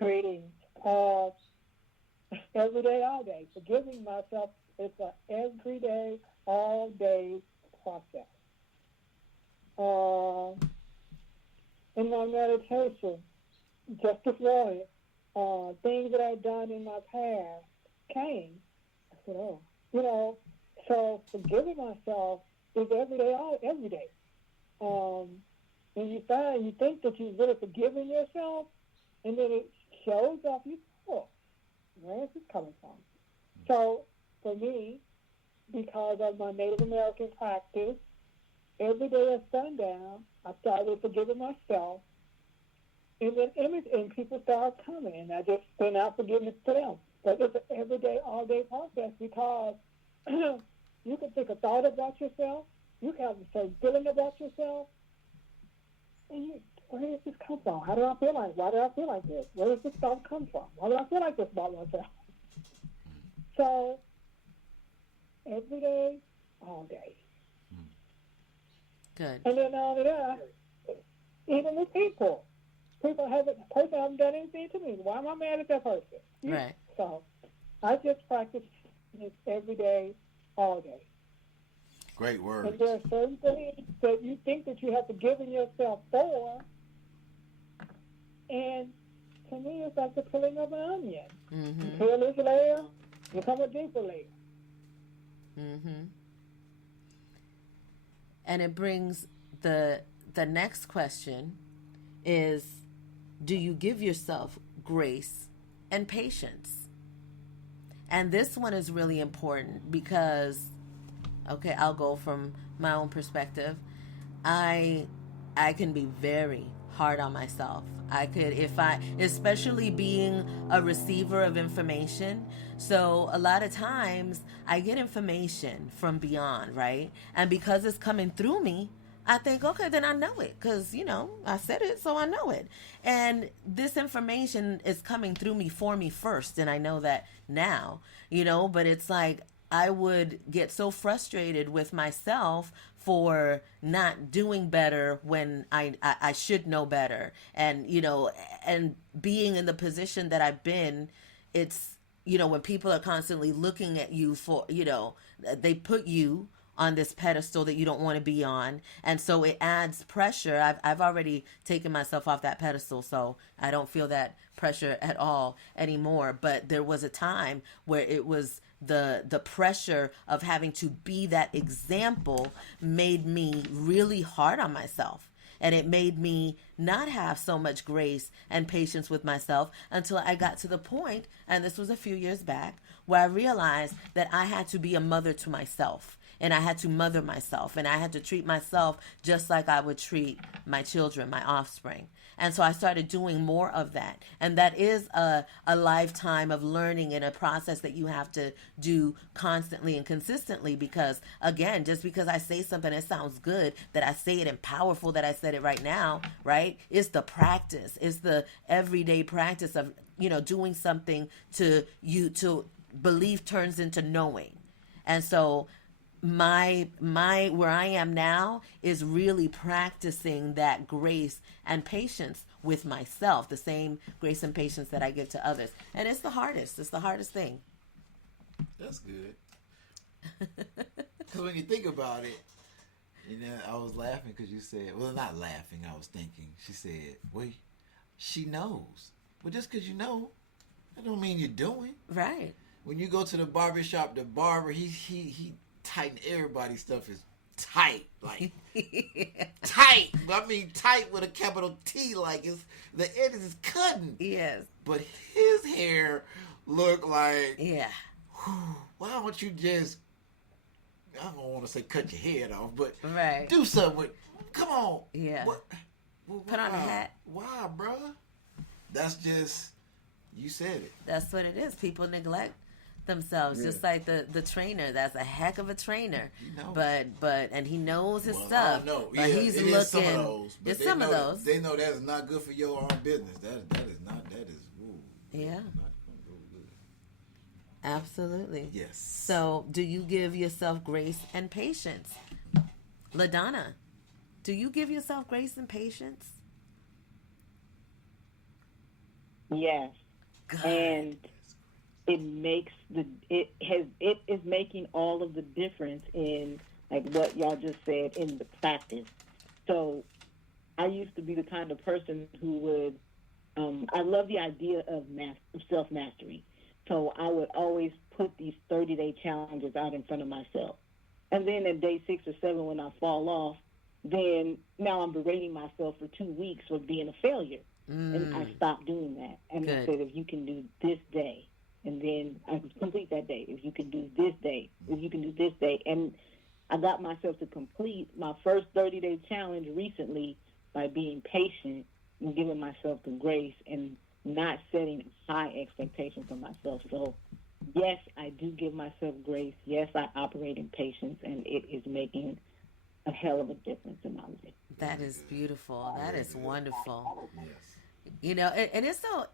Greetings. Every day, all day. Forgiving myself is an everyday, all day process. In my meditation, just this morning, things that I've done in my past came. I said, oh, so forgiving myself is every day, every day. And you think that you've really forgiven yourself, and then it shows up. You say, oh, where is this coming from? So for me, because of my Native American practice, every day at sundown, I started forgiving myself, and then and people start coming, and I just send out forgiveness to them. But it's an everyday, all-day process because you can think a thought about yourself, you can have a certain feeling about yourself, and where does this come from? How do I feel like? Why do I feel like this? Where does this thought come from? Why do I feel like this about myself? So every day, all day. Good. And then all of that, even with people. Person hasn't done anything to me. Why am I mad at that person? Right. So I just practice this every day, all day. Great words. And there are certain things that you think that you have forgiven yourself for, and to me, it's like the peeling of an onion. Mm-hmm. You peel this layer, you come a deeper layer. Mm-hmm. And it brings the next question is, do you give yourself grace and patience? And this one is really important because, okay, I'll go from my own perspective. I can be very hard on myself. Especially being a receiver of information. So a lot of times I get information from beyond, right? And because it's coming through me, I think, okay, then I know it because, I said it, so I know it. And this information is coming through me for me first. And I know that now, but it's like I would get so frustrated with myself for not doing better when I should know better. And, and being in the position that I've been, it's, when people are constantly looking at you for, they put you on this pedestal that you don't want to be on, and so it adds pressure. I've already taken myself off that pedestal, so I don't feel that pressure at all anymore. But there was a time where it was the pressure of having to be that example made me really hard on myself. And it made me not have so much grace and patience with myself until I got to the point, and this was a few years back, where I realized that I had to be a mother to myself. And I had to mother myself, and I had to treat myself just like I would treat my children, my offspring. And so I started doing more of that. And that is a lifetime of learning and a process that you have to do constantly and consistently because, again, just because I say something that sounds good, that I say it and powerful that I said it right now, right? It's the practice. It's the everyday practice of, doing something to belief turns into knowing. And so my where I am now is really practicing that grace and patience with myself, the same grace and patience that I give to others. And it's the hardest thing. That's good. Because when you think about it, I was laughing because you said, well, not laughing, I was thinking. She said, well, she knows. But just because you know, that don't mean you're doing. Right. When you go to the barber shop, the barber, he tighten everybody's stuff is tight, like tight. I mean tight with a capital T, like it's the edges is cutting. Yes. But his hair look like, why don't you just, I don't want to say cut your head off, but right. do something with, come on. Yeah. What? Put on a hat. Why, bruh? That's just, you said it. That's what it is. People neglect themselves, just like the trainer. That's a heck of a trainer, but and he knows his stuff. But he's looking. Is some of those, but it's some of those. They know that is not good for your own business. That is not. That is. Ooh, yeah. Not good. Absolutely. Yes. So, do you give yourself grace and patience, LaDonna? Do you give yourself grace and patience? Yes, God. and it is making all of the difference in, like what y'all just said, in the practice. So I used to be the kind of person who would, I love the idea of self mastery. So I would always put these 30-day challenges out in front of myself. And then at day 6 or 7, when I fall off, then now I'm berating myself for 2 weeks for being a failure. And I stopped doing that. And I Good. said, if you can do this day, and then I complete that day. If you can do this day, if you can do this day. And I got myself to complete my first 30-day challenge recently by being patient and giving myself the grace and not setting high expectations for myself. So, yes, I do give myself grace. Yes, I operate in patience, and it is making a hell of a difference in my life. That is beautiful. That is wonderful. Yes. And it's so,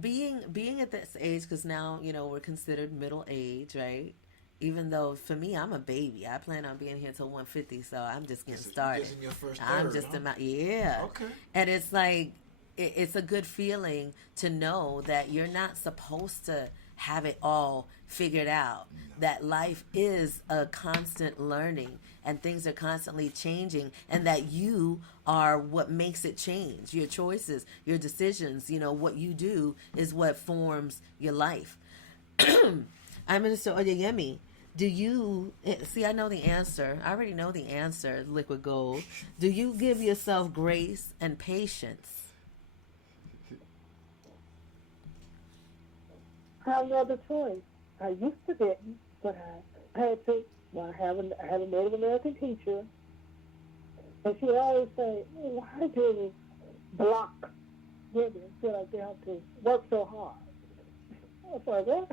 being at this age, because now, we're considered middle age, right? Even though for me, I'm a baby. I plan on being here till 150, so I'm just getting started. Just in your first I'm third, just huh? about, yeah. Okay. And it's like, it's a good feeling to know that you're not supposed to have it all figured out. That life is a constant learning and things are constantly changing, and that you are what makes it change. Your choices, your decisions, what you do is what forms your life. I'm Minister Oyeyemi. Do you see? I know the answer. I already know the answer. Liquid gold. Do you give yourself grace and patience? I have no other choice. I used to didn't, but I had to. Well, I had a Native American teacher, and she would always say, "Why do block women feel like they have to work so hard?" I was like, "What?"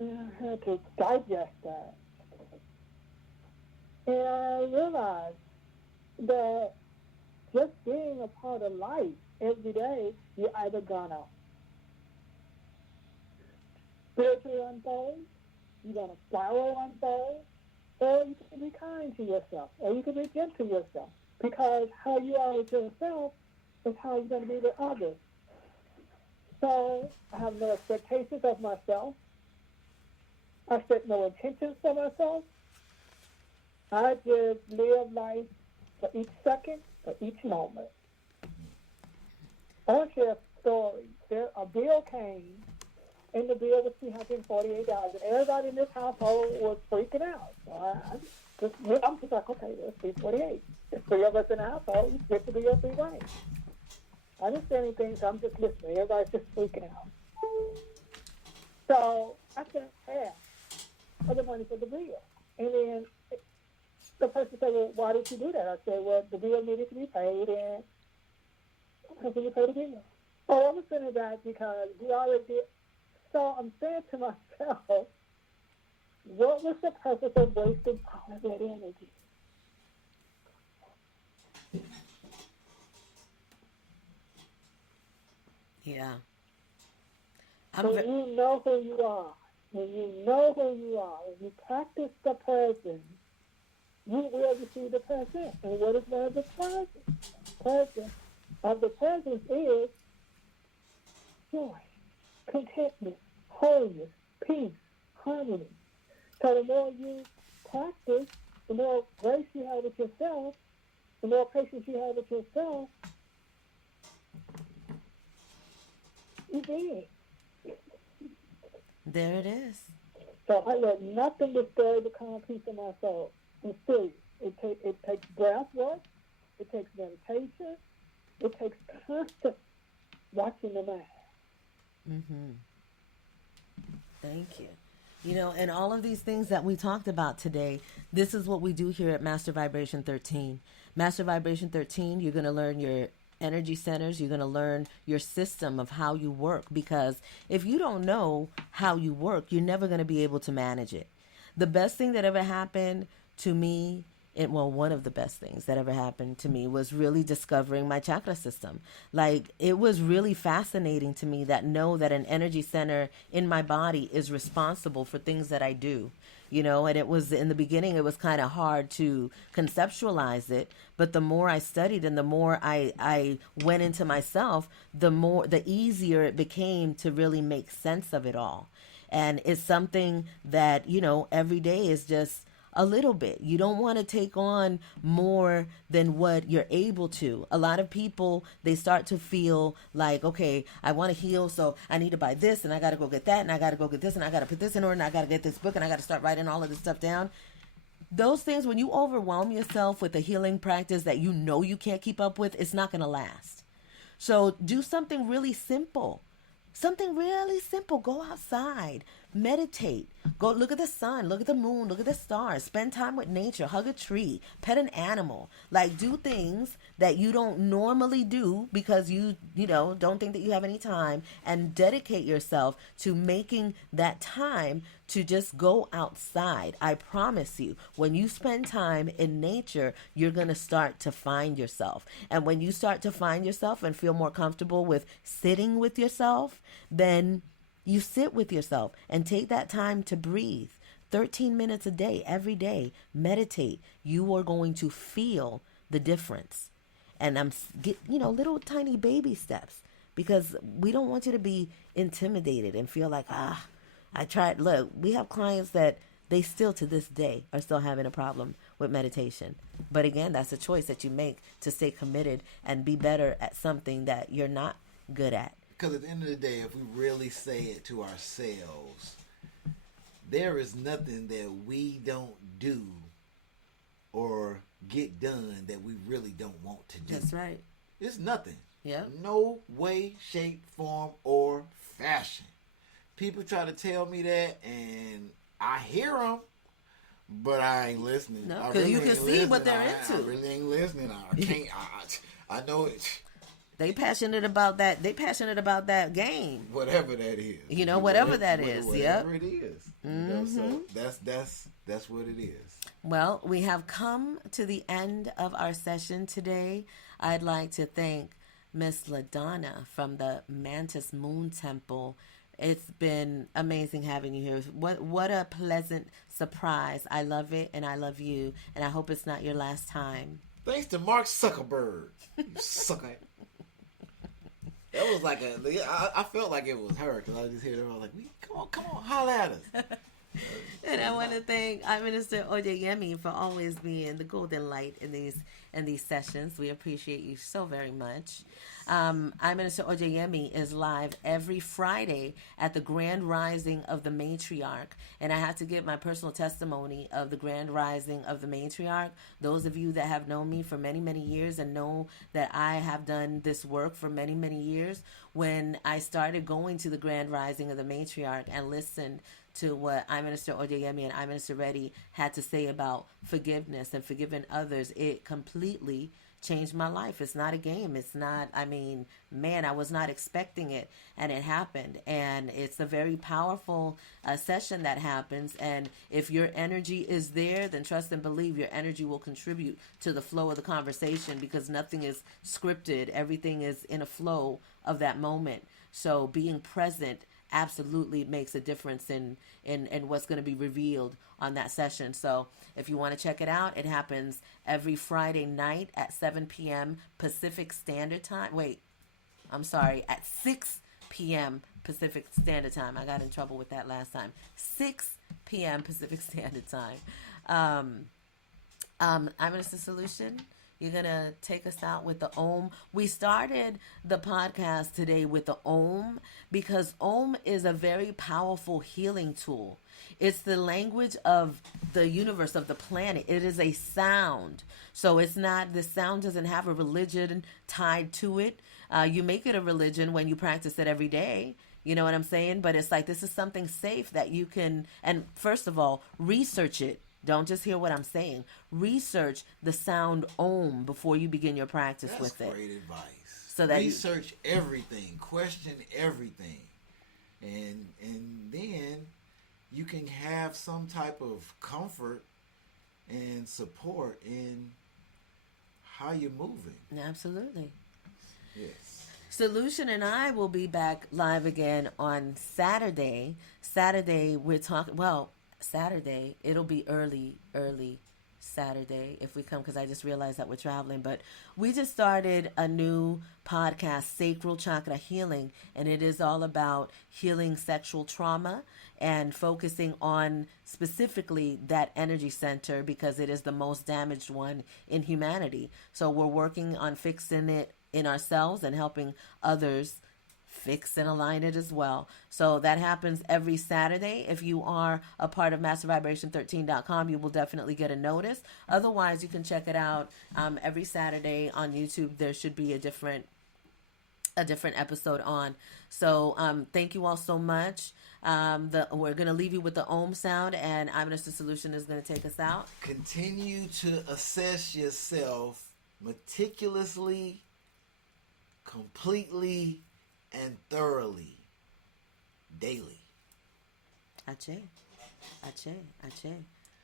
And I had to digest that, and I realized that just being a part of life every day, you're either gonna spiritually unfold, you're gonna spiral unfold, or you can be kind to yourself, or you can be gentle to yourself. Because how you are with yourself is how you're going to be with others. So I have no expectations of myself. I set no intentions for myself. I just live life for each second, for each moment. I want to share a story. A bill came, and the bill was $248, and everybody in this household was freaking out. So I'm just like, okay, that's $348. There's 3 of us in the household. We split the bill 3 ways. I didn't say anything, so I'm just listening. Everybody's just freaking out. So I sent half of the money for the bill. And then the person said, well, why did you do that? I said, well, the bill needed to be paid, and how can you pay the bill? Oh, I'm going to send it back because we already did. So I'm saying to myself, what was the purpose of wasting all of that energy? Yeah. When you know who you are, when you practice the present, you will receive the present. And what is one of the present? Present of the present is joy, contentment, wholeness, peace, harmony. So the more you practice, the more grace you have with yourself, the more patience you have with yourself, you did. There it is. So I let nothing disturb the calm peace of my soul. And still, it takes breath work, it takes meditation, it takes constant watching the mind. Mm-hmm. Thank you. And all of these things that we talked about today, this is what we do here at Master Vibration 13. Master Vibration 13, you're going to learn your energy centers. You're going to learn your system of how you work, because if you don't know how you work, you're never going to be able to manage it. The best thing that ever happened to me, one of the best things that ever happened to me was really discovering my chakra system. Like, it was really fascinating to me that an energy center in my body is responsible for things that I do. And it was in the beginning, it was kind of hard to conceptualize it. But the more I studied and the more I went into myself, the easier it became to really make sense of it all. And it's something that, every day is just a little bit. You don't want to take on more than what you're able to. A lot of people, they start to feel like, okay, I want to heal, so I need to buy this, and I got to go get that, and I got to go get this, and I got to put this in order, and I got to get this book, and I got to start writing all of this stuff down. Those things, when you overwhelm yourself with a healing practice that you can't keep up with, it's not going to last. So do something really simple. Something really simple. Go outside. Meditate. Go look at the sun. Look at the moon. Look at the stars. Spend time with nature. Hug a tree. Pet an animal. Like, do things that you don't normally do because you don't think that you have any time, and dedicate yourself to making that time to just go outside. I promise you, when you spend time in nature, you're going to start to find yourself. And when you start to find yourself and feel more comfortable with sitting with yourself, then you sit with yourself and take that time to breathe. 13 minutes a day, every day, meditate. You are going to feel the difference. And little tiny baby steps, because we don't want you to be intimidated and feel like, I tried. Look, we have clients that they still to this day are still having a problem with meditation. But again, that's a choice that you make to stay committed and be better at something that you're not good at. Because at the end of the day, if we really say it to ourselves, there is nothing that we don't do or get done that we really don't want to do. That's right. It's nothing. Yeah. No way, shape, form, or fashion. People try to tell me that, and I hear them, but I ain't listening. No, because you can see what they're into. I really ain't listening. I can't. I know it. They passionate about that. They passionate about that game. Whatever that is. Whatever that is. Whatever it is. So that's what it is. Well, we have come to the end of our session today. I'd like to thank Miss LaDonna from the Mantis Moon Temple. It's been amazing having you here. What a pleasant surprise. I love it, and I love you, and I hope it's not your last time. Thanks to Mark Zuckerberg. You sucker. That was like I felt like it was her, because I just hear them. I was like, come on, holla at us. And I want to thank our Minister Oyeyemi for always being the golden light in these sessions. We appreciate you so very much. Our Minister Oyeyemi is live every Friday at the Grand Rising of the Matriarch. And I have to give my personal testimony of the Grand Rising of the Matriarch. Those of you that have known me for many, many years and know that I have done this work for many, many years, when I started going to the Grand Rising of the Matriarch and listened to what I Minister Oyeyemi and I Minister Reddy had to say about forgiveness and forgiving others, it completely changed my life. It's not a game. It's not, I was not expecting it, and it happened. And it's a very powerful session that happens. And if your energy is there, then trust and believe your energy will contribute to the flow of the conversation, because nothing is scripted. Everything is in a flow of that moment. So being present absolutely makes a difference in what's going to be revealed on that session. So if you want to check it out, it happens every Friday night at 7 p.m. Pacific Standard Time. At 6 p.m. Pacific Standard Time. I got in trouble with that last time. 6 p.m. Pacific Standard Time. I'm Minister Solution. You're going to take us out with the Om. We started the podcast today with the Om because Om is a very powerful healing tool. It's the language of the universe, of the planet. It is a sound. So the sound doesn't have a religion tied to it. You make it a religion when you practice it every day. You know what I'm saying? But it's like, this is something safe that you can, and first of all, research it. Don't just hear what I'm saying. Research the sound Om before you begin your practice with it. That's great advice. So that research everything, question everything, and then you can have some type of comfort and support in how you're moving. Absolutely. Yes. Solution and I will be back live again on Saturday. Saturday, we're talking, Saturday. It'll be early Saturday if we come, because I just realized that we're traveling. But we just started a new podcast, Sacral Chakra Healing, and it is all about healing sexual trauma and focusing on specifically that energy center because it is the most damaged one in humanity. So we're working on fixing it in ourselves and helping others fix and align it as well. So that happens every Saturday. If you are a part of mastervibration13.com, you will definitely get a notice. Otherwise, you can check it out every Saturday on YouTube. There should be a different episode on. So thank you all so much. We're going to leave you with the Om sound, and I'm Mr. Solution is going to take us out. Continue to assess yourself meticulously, completely, and thoroughly, daily. Ache.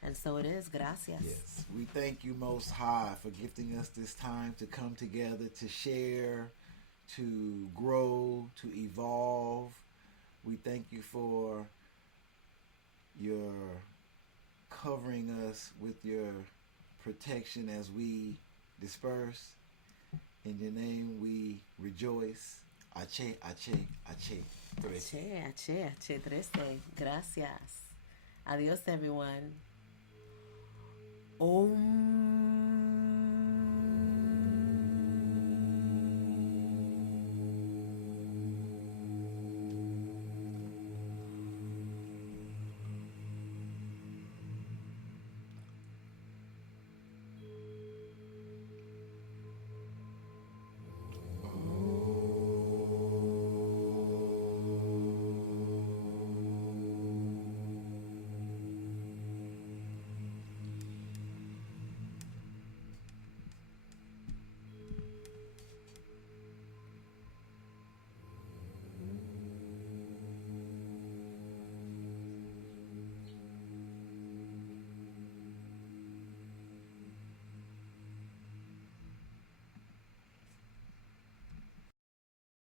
And so it is. Gracias. Yes. We thank you, Most High, for gifting us this time to come together, to share, to grow, to evolve. We thank you for your covering us with your protection as we disperse. In your name we rejoice. Ache. Trece. Gracias. Adios, everyone. Om.